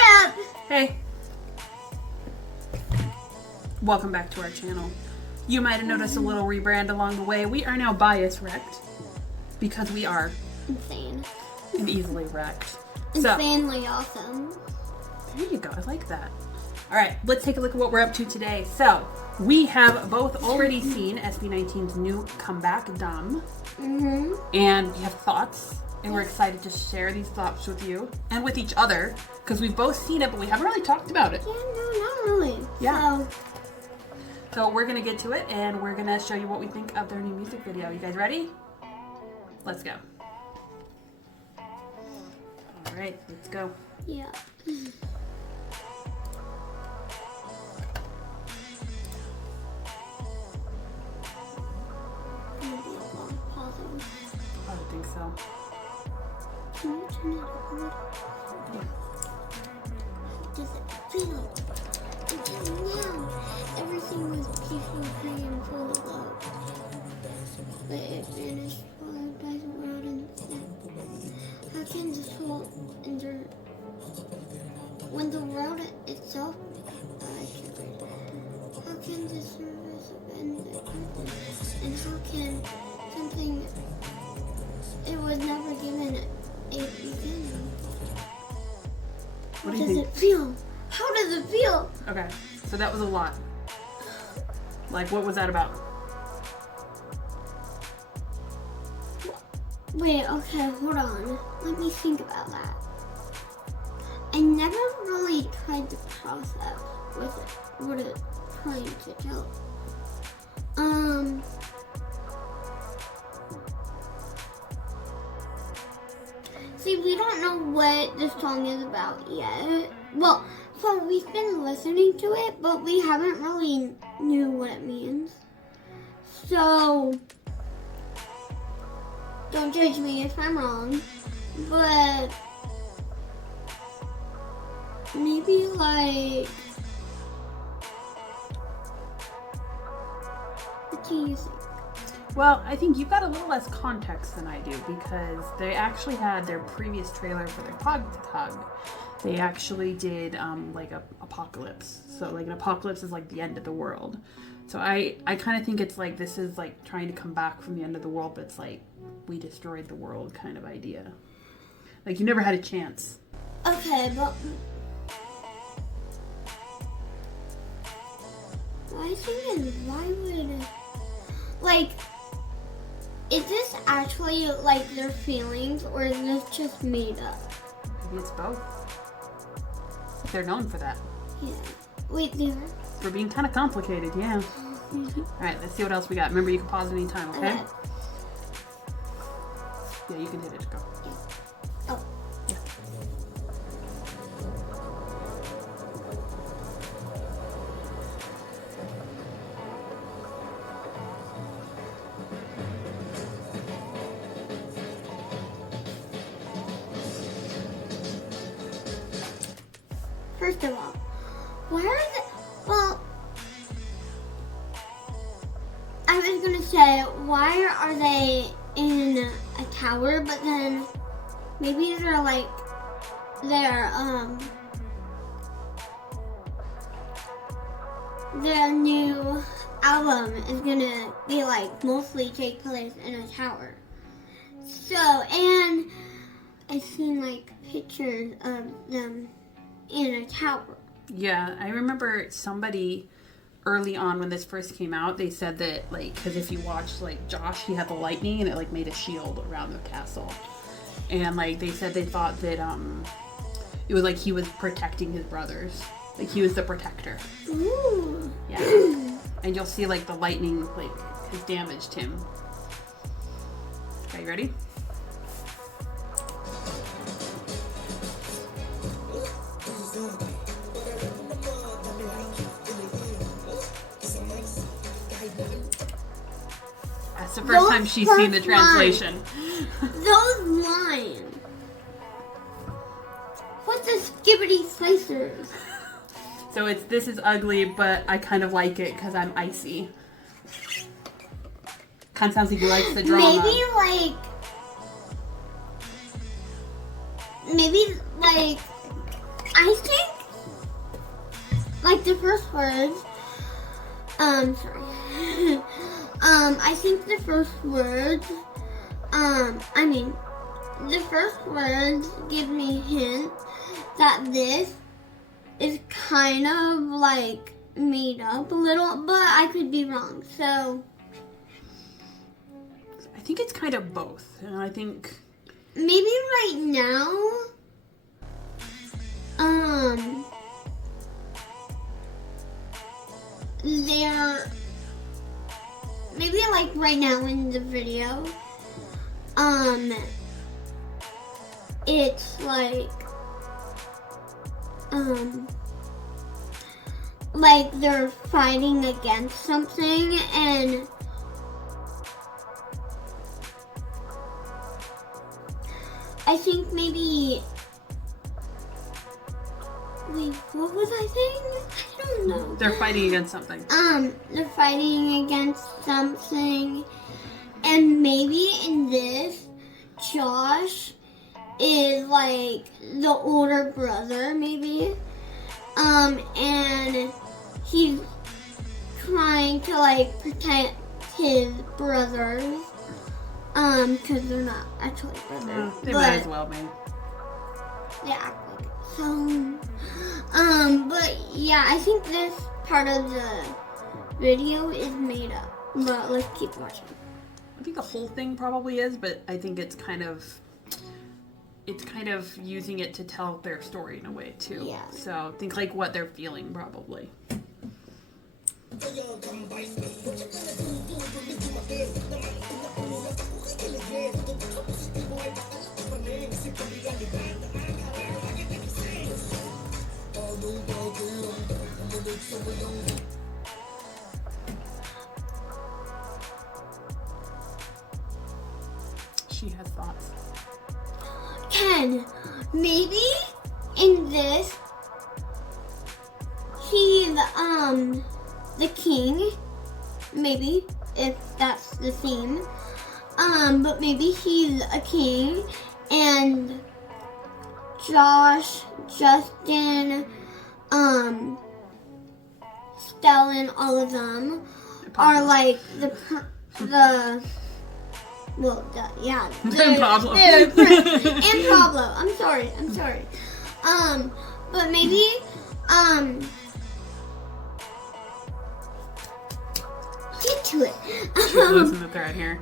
What up? Hey. Welcome back to our channel. You might have noticed a little rebrand along the way. We are now bias wrecked because we are insane and easily wrecked. Insanely awesome. There you go. I like that. All right, let's take a look at what we're up to today. So we have both already seen SB19's new comeback, Dumb, and we have thoughts. And we're excited to share these thoughts with you and with each other because we've both seen it, but we haven't really talked about it. Yeah, no, not really. Yeah. So we're going to get to it and we're going to show you what we think of their new music video. You guys ready? Let's go. All right, let's go. Yeah. I don't think so. Can you turn it up a little? Yeah. Does it feel? Until now, everything was peaceful, free, and full of love. But it vanished while it dies around in the sun. How can the soul endure when the world itself dies? How can the service end the purpose? And how can something it was never given a beginning? What How does it feel? How does it feel? Okay, so that was a lot. Like, what was that about? Wait, okay, hold on. Let me think about that. I never really tried to process what it's trying to tell. See, we don't know what this song is about yet. Well, so we've been listening to it, but we haven't really knew what it means. So, don't judge me if I'm wrong, but maybe like, what do you think? Well, I think you've got a little less context than I do because they actually had their previous trailer for their Pug Tug. They actually did like a apocalypse. So like an apocalypse is like the end of the world. So I kind of think it's like this is like trying to come back from the end of the world, but it's like we destroyed the world kind of idea. Like you never had a chance. Okay, but my thing is, why would, like, is this actually like their feelings or is this just made up? Maybe it's both. They're known for that. Yeah. Wait, they are? For being kind of complicated, yeah. Alright, let's see what else we got. Remember, you can pause anytime, okay? Yeah, you can hit it. Go. Yeah. Oh. Yeah. First of all, why are they, well, I was gonna say, why are they in a tower, but then maybe they're like, their new album is gonna be like mostly take place in a tower. So, and I've seen like pictures of them in a tower. Yeah, I remember somebody early on when this first came out, they said that, like, because if you watched, like, Josh, he had the lightning and it, like, made a shield around the castle. And, like, they said they thought that, it was like he was protecting his brothers. Like, he was the protector. Ooh. Yeah. And you'll see, like, the lightning, like, has damaged him. Okay, you ready? That's the first time she's seen the translation. Those lines. What's a skibbity slicers? So it's this is ugly, but I kind of like it because I'm icy. Kind of sounds like he likes the drama. Maybe like I think, like, the first words, sorry. I think the first words, the first words give me hints that this is kind of, like, made up a little, but I could be wrong, so. I think it's kind of both, and I think Maybe right now, they're, maybe like right now in the video, it's like they're fighting against something, and I think maybe, wait, what was I saying? I don't know. they're fighting against something. They're fighting against something, and maybe in this, Josh is like the older brother, maybe, and he's trying to like protect his brothers, because they're not actually brothers. They might as well be. They act like it. So, but yeah, I think this part of the video is made up. But let's keep watching. I think the whole thing probably is, but I think it's kind of using it to tell their story in a way too. Yeah. So think like what they're feeling probably. She has thoughts. Ken, maybe in this, he's the king. Maybe if that's the theme. But maybe he's a king, and Josh, Justin, Stella, and all of them are like the Pablo. and Pablo. I'm sorry. But maybe, get to it. She's losing the thread here.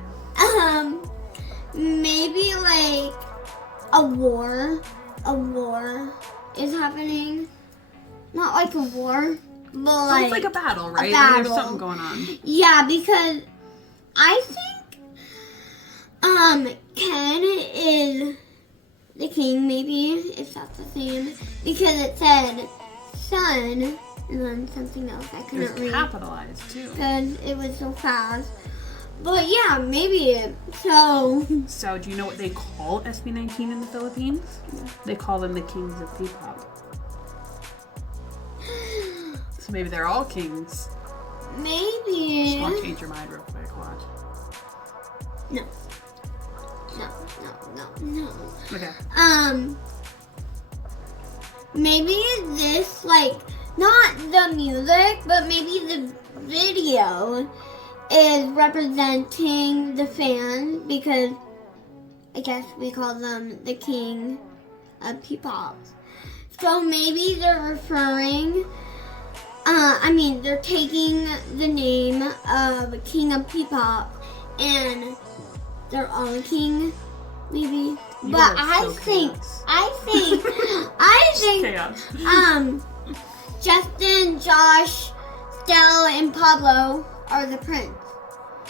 Maybe like a war is happening. Not like a war, but like it's like a battle, right? A battle. There's something going on. Yeah, because I think Ken is the king, maybe, if that's the theme, because it said son and then something else I couldn't It's read capitalized too. because it was so fast. But yeah, maybe. So do you know what they call SB19 in the Philippines? Yeah. They call them the kings of P-pop. So maybe they're all kings. maybe. I'll change your mind real quick. Watch. No. Okay. Maybe this, like, not the music, but maybe the video is representing the fans, because I guess we call them the king of P-pop. So maybe they're referring, they're taking the name of King of P-pop and they're all a king, maybe. You But are I so think, Chaos. Justin, Josh, Stella, and Pablo are the prince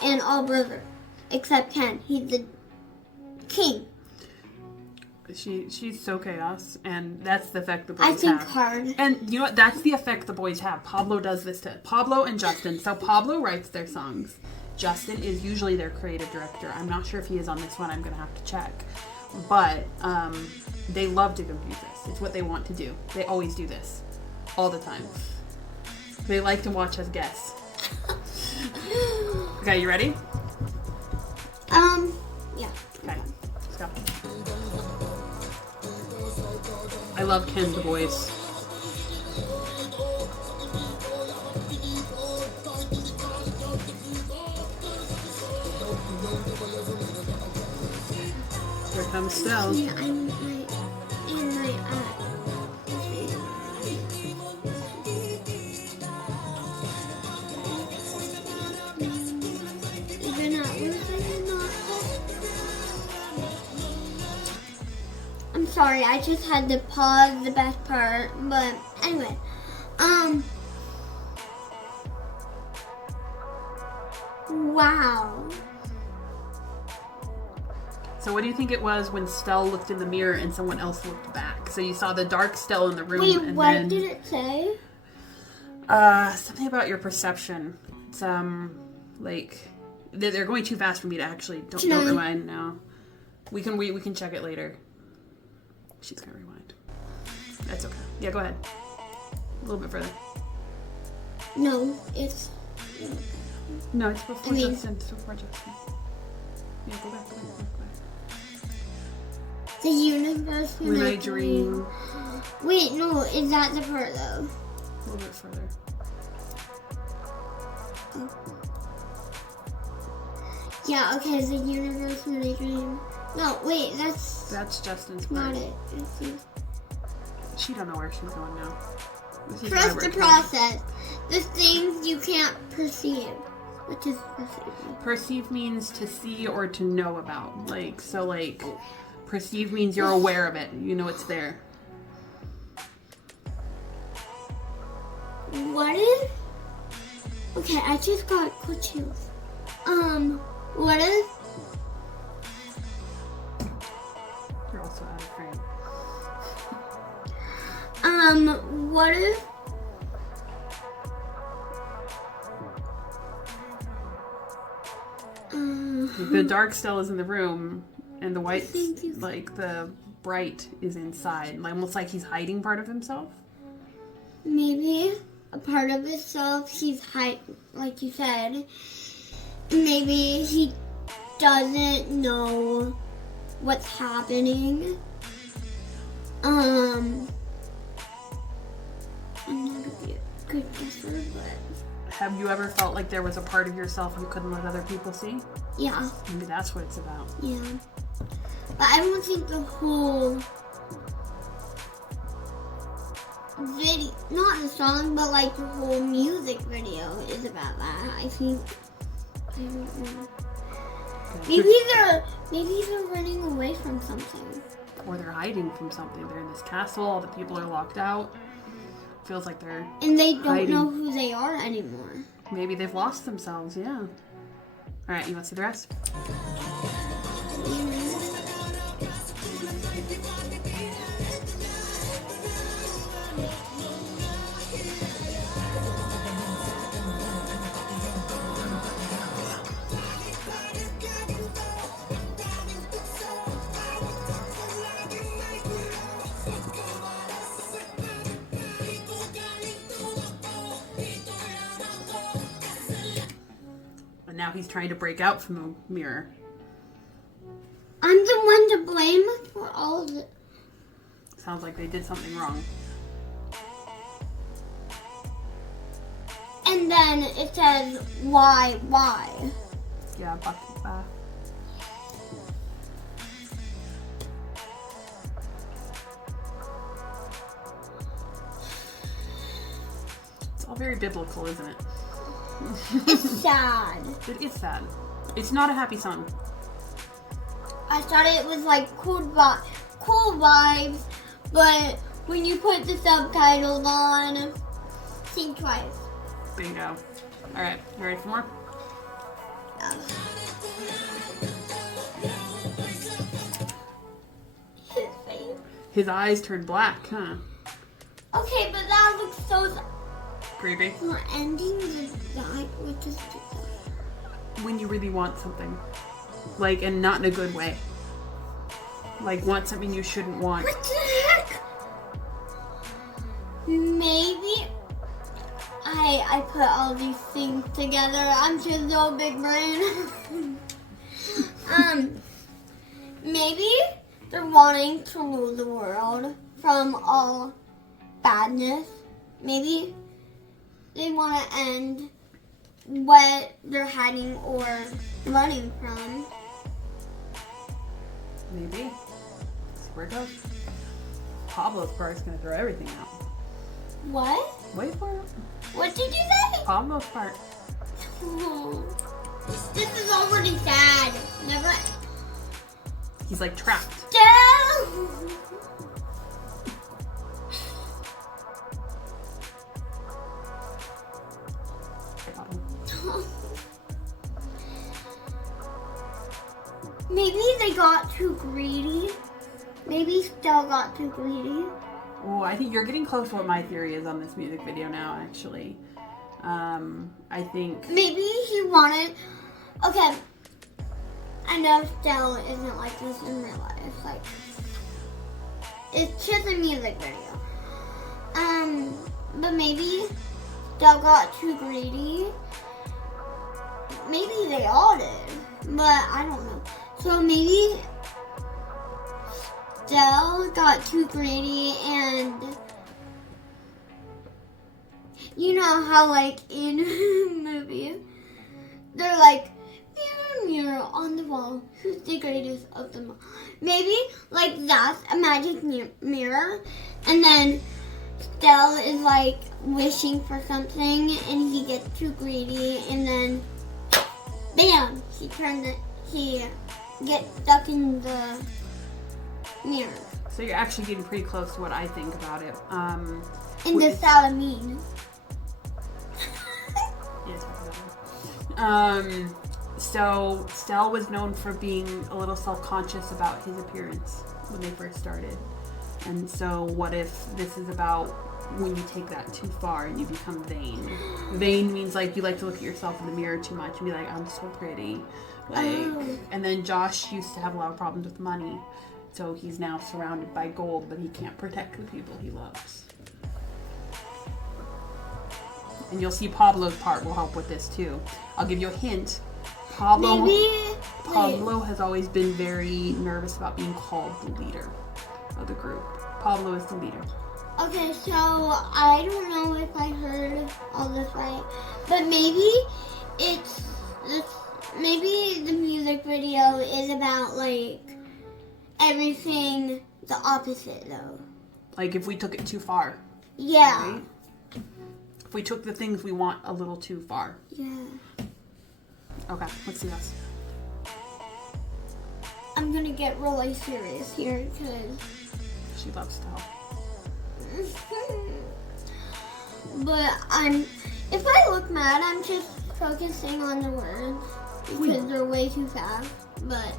and all brothers, except Ken. He's the king. She's so chaos, and that's the effect the boys I think have. hard. And you know what? That's the effect the boys have. Pablo does this to Pablo and Justin. So Pablo writes their songs. Justin is usually their creative director. I'm not sure if he is on this one. I'm gonna have to check. But they love to confuse us. It's what they want to do. They always do this, all the time. They like to watch us guess. Okay, you ready? Yeah. Okay, let's go. I love Ken's voice. comes Stell. Yeah, I need my eye. Even not losing, not. I'm sorry, I just had to pause the best part, but anyway, wow. So what do you think it was when Stell looked in the mirror and someone else looked back? So you saw the dark Stell in the room. Wait, and what then, did it say? something about your perception. It's like they're going too fast for me to actually don't rewind now. We can check it later. She's gonna rewind. That's okay. Yeah, go ahead. A little bit further. No, it's before Justin. It's before Justin. Yeah, go back. the universe When I dream. Wait, no, is that the part though? A little bit further. Oh. Yeah, okay, the universe when I dream. No, wait, that's Justin's part. not it. She don't know where she's going now. Trust the process. The things you can't perceive. What does perceive? Perceive means to see or to know about. Perceive means you're aware of it. You know it's there. What if? Okay, I just got cool chills. What if? You're also out of frame. What if? The dark Stell is in the room, and the white, the bright, is inside. Almost like he's hiding part of himself. Maybe a part of himself he's like you said. Maybe he doesn't know what's happening. I'm not a good guesser, but Have you ever felt like there was a part of yourself you couldn't let other people see? yeah. Maybe that's what it's about. Yeah. But I don't think the whole video, not the song, but like the whole music video is about that. I don't know. Maybe they're running away from something. Or they're hiding from something. They're in this castle, all the people are locked out. Feels like they're And they don't hiding. know who they are anymore. Maybe they've lost themselves, yeah. Alright, you want to see the rest? Now he's trying to break out from the mirror. I'm the one to blame for all of it. Sounds like they did something wrong. And then it says, why? Yeah, Bucky. It's all very biblical, isn't it? It's sad. It is sad. It's not a happy song. I thought it was like cool vibes, but when you put the subtitles on, think twice. Bingo. Alright, you ready for more? His face. His eyes turn black, huh? Okay, but that looks so... Creepy. We're ending the night with just When you really want something. Like, and not in a good way. Like, want something you shouldn't want. What the heck? Maybe I put all these things together. I'm just so big brain. Maybe they're wanting to rule the world from all badness. Maybe they want to end what they're hiding or running from. Maybe. See where it goes. Pablo's part's gonna throw everything out. What? Wait for it. What did you say? Pablo's part. Oh. This is already sad. Never. He's like trapped. Down. Maybe they got too greedy. Maybe Stell got too greedy. Oh, I think you're getting close to what my theory is on this music video now, actually. I think... Maybe he wanted... Okay. I know Stell isn't like this in real life. Like, it's just a music video. But maybe Stell got too greedy. Maybe they all did. But I don't know. So maybe Stell got too greedy, and you know how like in movies they're like mirror, mirror on the wall, who's the greatest of them all? Maybe like that's a magic mirror, and then Stell is like wishing for something, and he gets too greedy, and then bam, he gets stuck in the mirror. So you're actually getting pretty close to what I think about it. In the Salamine. So Stell was known for being a little self-conscious about his appearance when they first started. And so what if this is about when you take that too far and you become vain? Vain means like you like to look at yourself in the mirror too much and be like, I'm so pretty. And then Josh used to have a lot of problems with money. So he's now surrounded by gold, but he can't protect the people he loves. And you'll see Pablo's part will help with this too. I'll give you a hint. Pablo has always been very nervous about being called the leader of the group. Pablo is the leader. Okay, so I don't know if I heard all this right, but maybe maybe the music video is about like everything the opposite though. Like if we took it too far. Yeah. Right? If we took the things we want a little too far. Yeah. Okay, let's see this. I'm gonna get really serious here because she loves to help. But if I look mad, I'm just focusing on the words because they're way too fast. But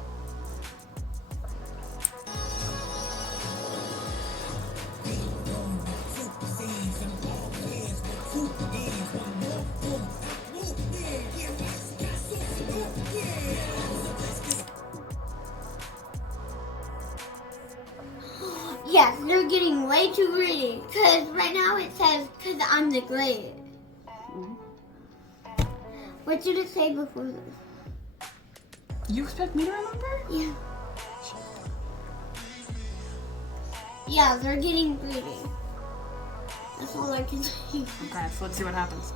yes, they're getting way too greedy. Because right now it says, because I'm the greatest. Mm-hmm. What did it say before this? You expect me to remember? Yeah. Yeah, they're getting greedy. That's all I can say. Okay, so let's see what happens.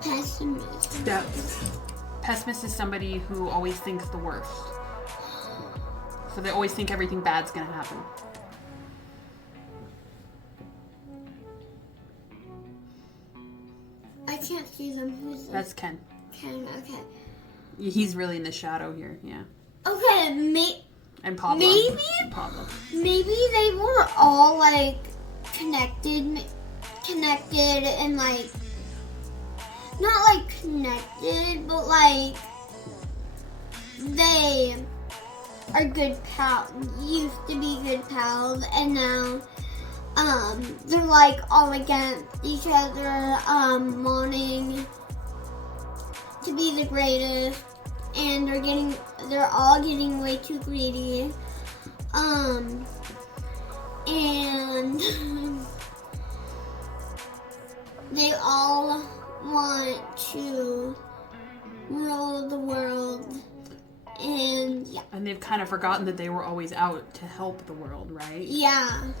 Pessimist. Pessimist is somebody who always thinks the worst. So they always think everything bad's gonna happen. I can't see them. Who's this? That's Ken. Ken, okay. He's really in the shadow here, yeah. Okay, And Pablo. Maybe Pablo. Maybe they were all like connected and like not like connected, but like they are good pals. Used to be good pals, and now they're like all against each other, wanting to be the greatest, and they're all getting way too greedy, and they all want to rule the world, and yeah. And they've kind of forgotten that they were always out to help the world, right? Yeah.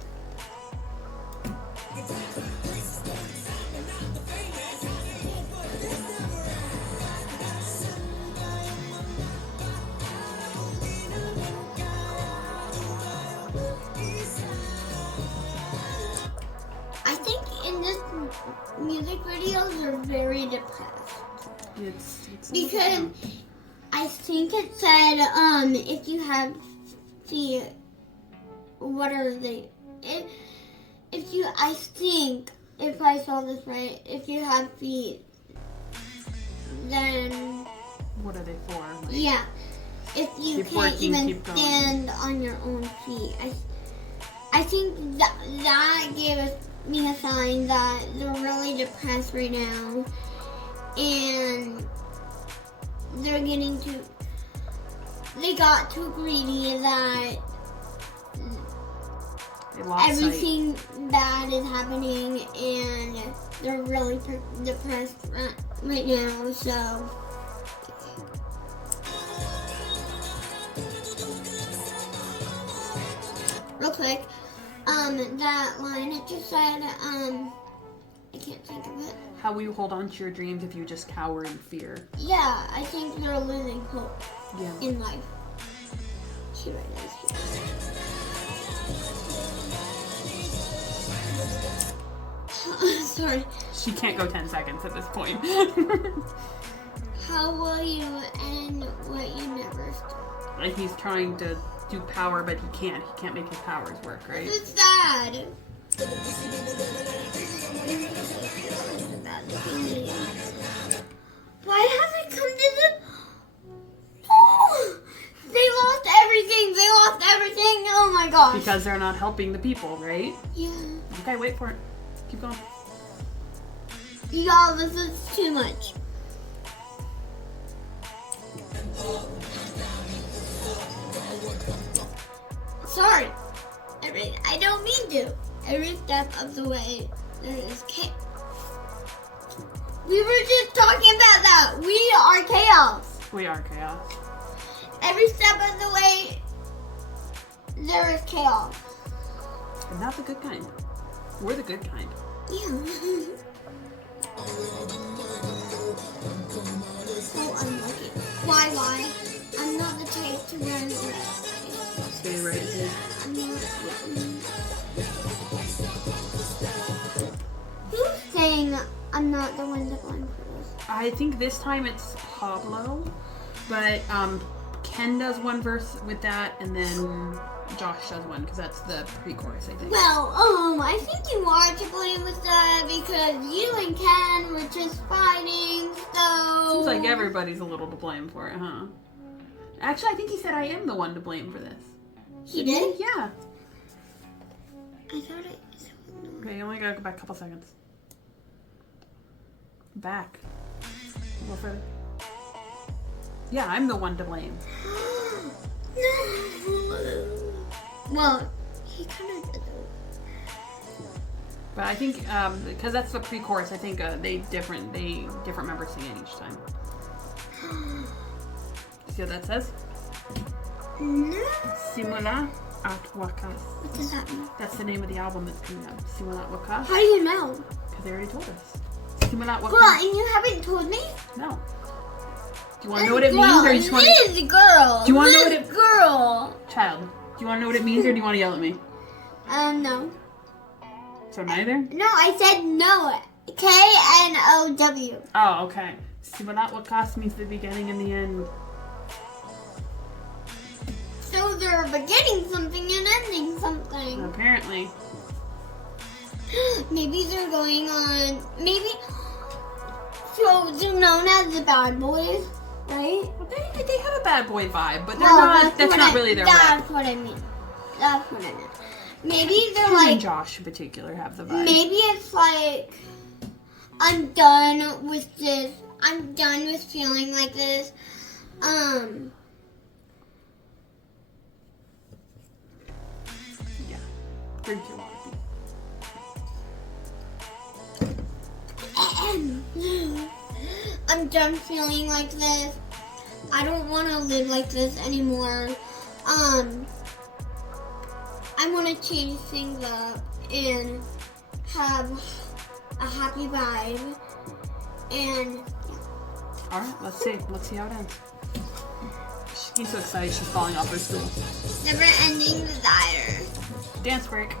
music videos are very depressed. It's Because I think it said, if you have the, what are they? If you, I think, if I saw this right, if you have feet, then... What are they for? Like, yeah. If you keep can't working, even keep going. stand on your own feet. I think that gave me a sign that they're really depressed right now. And they got too greedy that they lost everything bad is happening, and they're really depressed right now, so. Real quick, that line, it just said, I can't think of it. How will you hold on to your dreams if you just cower in fear? Yeah, I think they're losing hope in life. Here it is. Sorry. She can't go 10 seconds at this point. How will you end what you never started? Like he's trying to do power, but he can't. He can't make his powers work, right? It's sad. Why have they come to the... Oh! They lost everything. They lost everything. Oh my gosh. Because they're not helping the people, right? Yeah. Okay, wait for it. Keep going. Y'all, this is too much. Sorry. I don't mean to. Every step of the way, there is chaos. We were just talking about that. We are chaos. We are chaos. Every step of the way, there is chaos. And not the good kind. We're the good kind. Yeah. So unlucky. Why? I'm not the type to run away. Stay right here. I'm not. Who's saying I'm not the one to blame for this? I think this time it's Pablo, but Ken does one verse with that, and then Josh does one because that's the pre-chorus, I think. Well, I think you are to blame with that because you and Ken were just fighting, so... Seems like everybody's a little to blame for it, huh? Actually, I think he said I am the one to blame for this. He did? Yeah. I thought it... Okay, you only gotta go back a couple seconds. Back. A little further. Yeah, I'm the one to blame. No. Well, he kind of did though. But I think because that's the pre-chorus, I think different members sing it each time. See what that says? No. Simula at Wakas. What does that mean? That's the name of the album that's coming out. Simula at Wakas. How do you know? Because they already told us. Simula at Wakas. Girl, and you haven't told me? No. Do you want to know what it means, or you just want to? Liz, girl. Do you want to know what it? Girl. Child, do you want to know what it means, or do you want to yell at me? No. So neither. No, I said no. K-N-O-W. Oh, okay. Simula at Wakas means the beginning and the end. So they're beginning something and ending something. Apparently. Maybe they're going on. Maybe. So they're known as the bad boys, right? Well, they have a bad boy vibe, but they're Well, not. That's not really their rap. That's what I mean. That's what I meant. Maybe they're Ken like. and Josh in particular have the vibe. Maybe it's like. I'm done with this. I'm done with feeling like this. Yeah. Drink your water. I'm done feeling like this. I don't want to live like this anymore. I want to change things up and have a happy vibe. And All right, let's see. Let's see how it ends. She's so excited she's falling off her stool. never ending desire. Dance break.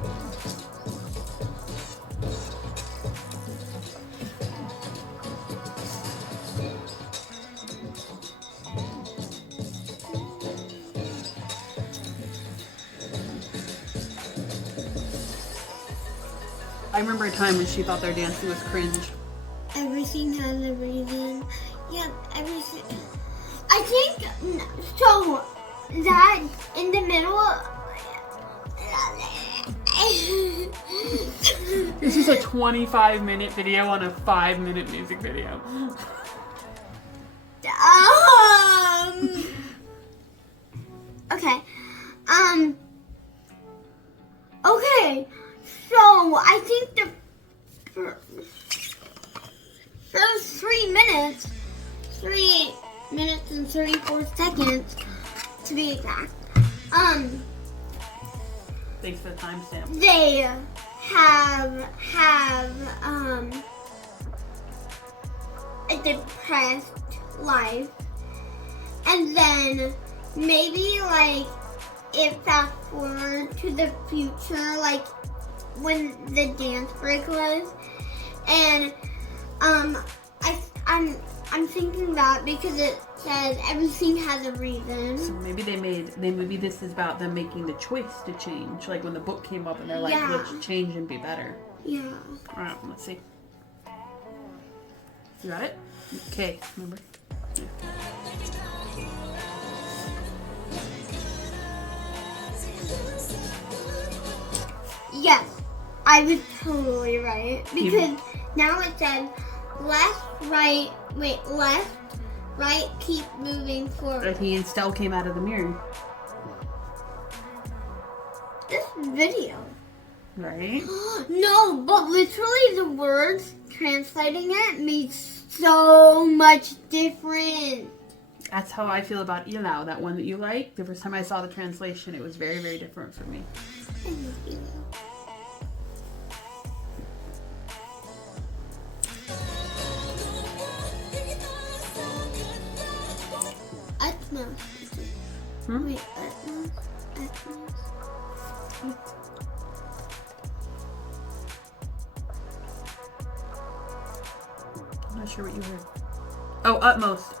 I remember a time when she thought their dancing was cringe. Everything has a reason. Yeah, everything. I think so. That in the middle. This is a 25-minute video on a 5-minute music video. Okay. Okay. So I think the first 3 minutes, 3 minutes and 34 seconds to be exact. Thanks for the timestamp. They have a depressed life, and then maybe like it fast forward to the future, like when the dance break was, and I'm thinking that because it says everything has a reason. So maybe maybe this is about them making the choice to change. Like when the book came up and they're like, Yeah. let's change and be better. Yeah. All right, let's see. You got it? Okay, remember? Yes, I was totally right. Because now it said left, right, keep moving forward. He and Stell came out of the mirror. This video. Right? No, but literally the words translating it made so much difference. That's how I feel about Ilau, that one that you like. The first time I saw the translation, it was very, very different for me. I love you. Atmos. Wait, Atmos? I'm not sure what you heard. Oh, utmost.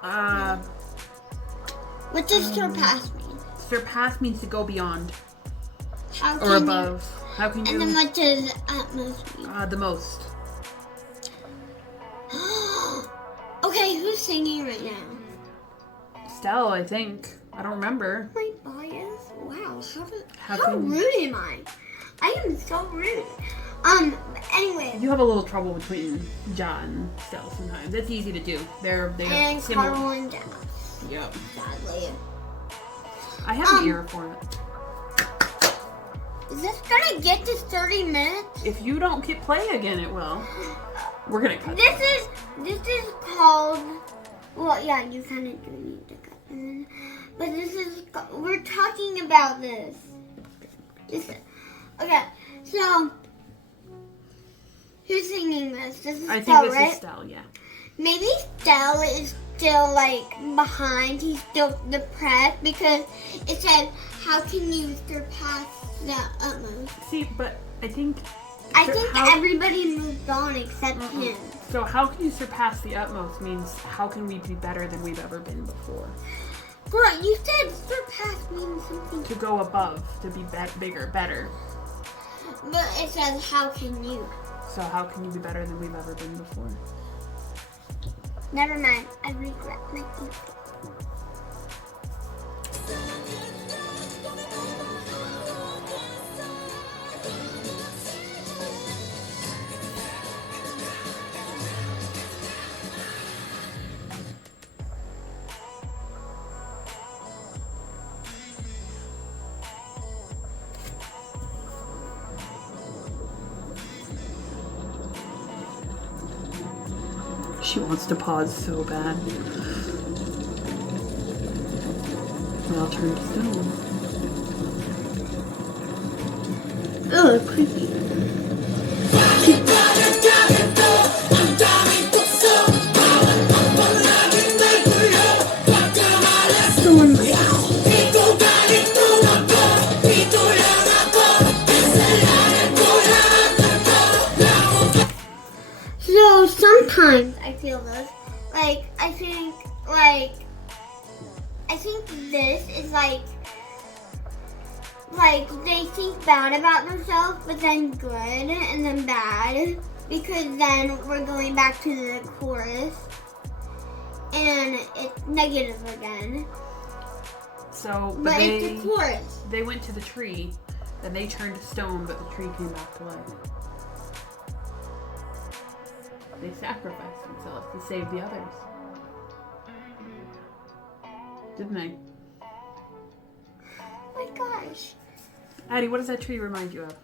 What does surpass mean? Surpass means to go beyond How or can above. How can you? you? And then what does Atmos mean? The most. Okay, who's singing right now? Stell, I think. I don't remember. My bias? Wow, how can- rude am I? I am so rude. Anyway. You have a little trouble between Ja and Stell sometimes. It's easy to do. They're And similar. Carl and Dad. Yep. Sadly. I have an ear for it. Is this gonna get to 30 minutes? If you don't hit play again, it will. We're gonna cut. This is called. Well, yeah, you kind of do need to cut them in. But we're talking about this. Okay, so who's singing this? This is I think Stell, this right? is Stell, yeah. Maybe Stell is still like behind. He's still depressed because it says, "How can you surpass the utmost?" See, but I think everybody moved on except him. So how can you surpass the utmost means how can we be better than we've ever been before? Girl, you said surpass means something. To go above, to be bigger, better. But it says, "How can you?" So how can you be better than we've ever been before? Never mind. I regret my answer. She wants to pause so bad. I'll turn to stone. Ugh, creepy. So sometimes I feel this. I think this is like like, they think bad about themselves, but then good, and then bad. Because then we're going back to the chorus, and it's negative again. So, But it's the chorus. They went to the tree, then they turned to stone, but the tree came back to life. They sacrificed themselves to save the others. Didn't they? Oh my gosh. Addie, what does that tree remind you of?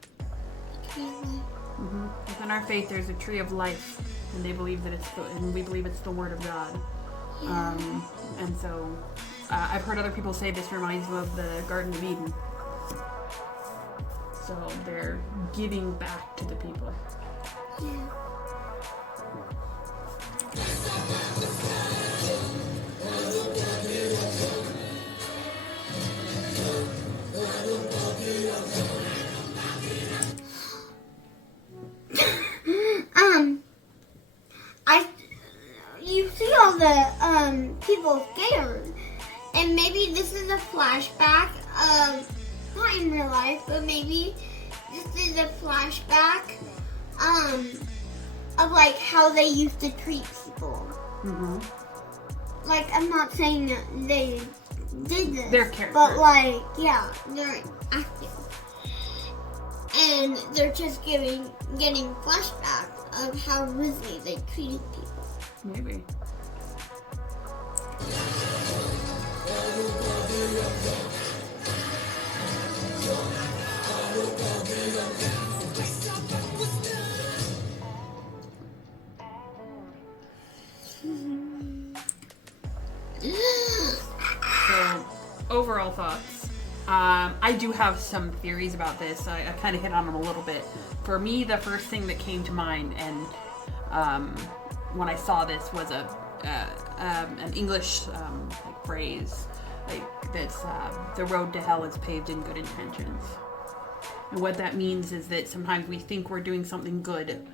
Tree of life. Mm-hmm. Within our faith, there's a tree of life, and they believe that and we believe it's the Word of God. Yeah. And so, I've heard other people say this reminds them of the Garden of Eden. So they're giving back to the people. Yeah. You see all the people scared, and maybe this is a flashback of, not in real life, but maybe this is a flashback of like how they used to treat people. Mm-hmm. Like, I'm not saying that they did this, They're characters. but like, yeah, they're acting. And they're just getting flashbacks of how rudely they treated people. Maybe. So, overall thoughts. I do have some theories about this. I kind of hit on them a little bit. For me, the first thing that came to mind, and when I saw this, was an English like phrase, like that's the road to hell is paved in good intentions. And what that means is that sometimes we think we're doing something good,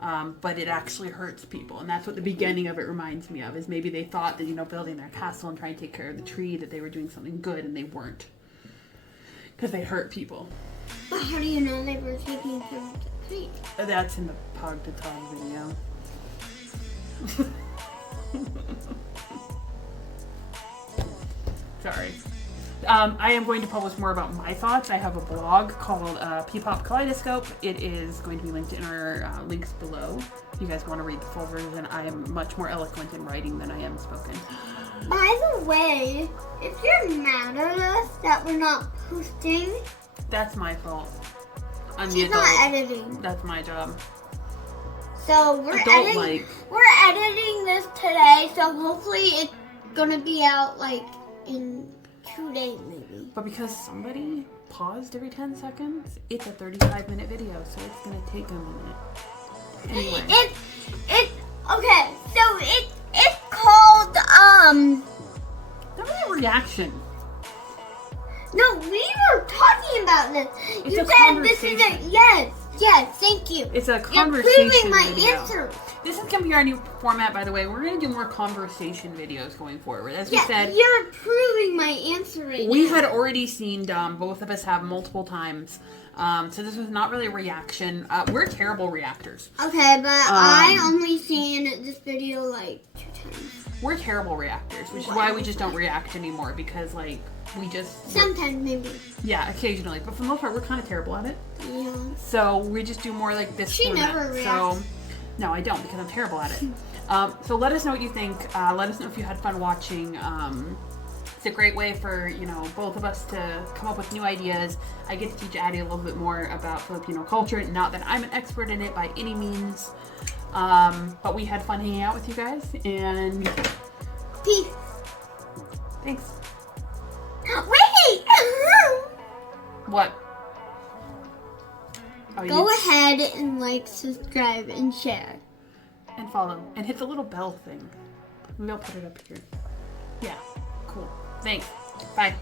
but it actually hurts people. And that's what the beginning of it reminds me of, is maybe they thought that, building their castle and trying to take care of the tree, that they were doing something good, and they weren't. Because they hurt people. But how do you know they were taking care of the tree? That's in the Pog to Talk video. Sorry. I am going to publish more about my thoughts. I have a blog called P-Pop Kaleidoscope. It is going to be linked in our links below. If you guys want to read the full version, I am much more eloquent in writing than I am spoken. By the way, if you're mad at us that we're not posting, that's my fault. I'm the she's adult. not editing. That's my job. So we're editing this today, so hopefully it's gonna be out like in 2 days maybe. But because somebody paused every 10 seconds, it's a 35-minute video, so it's gonna take a minute. Anyway. It's okay, so it's called That was a reaction. No, we were talking about this. It's you a said this is conversation. yes, thank you. It's a You're conversation proving my video. answer. This is going to be our new format, by the way. We're going to do more conversation videos going forward. As we said, you're proving my answer right we now. had already seen both of us have multiple times. So this was not really a reaction. We're terrible reactors. Okay, but I only seen this video like 2 times. We're terrible reactors, which is why we just don't react anymore, because we just... Sometimes maybe. Yeah, occasionally. But for the most part, we're kind of terrible at it. Yeah. So we just do more like this She format. never reacts. So, no, I don't, because I'm terrible at it. So let us know what you think. Let us know if you had fun watching. It's a great way for, both of us to come up with new ideas. I get to teach Addie a little bit more about Filipino culture. Not that I'm an expert in it by any means. But we had fun hanging out with you guys. And Peace. Thanks. Wait! What? Oh, Go ahead and like, subscribe, and share. And follow. And hit the little bell thing. Maybe I'll put it up here. Yeah. Cool. Thanks. Bye.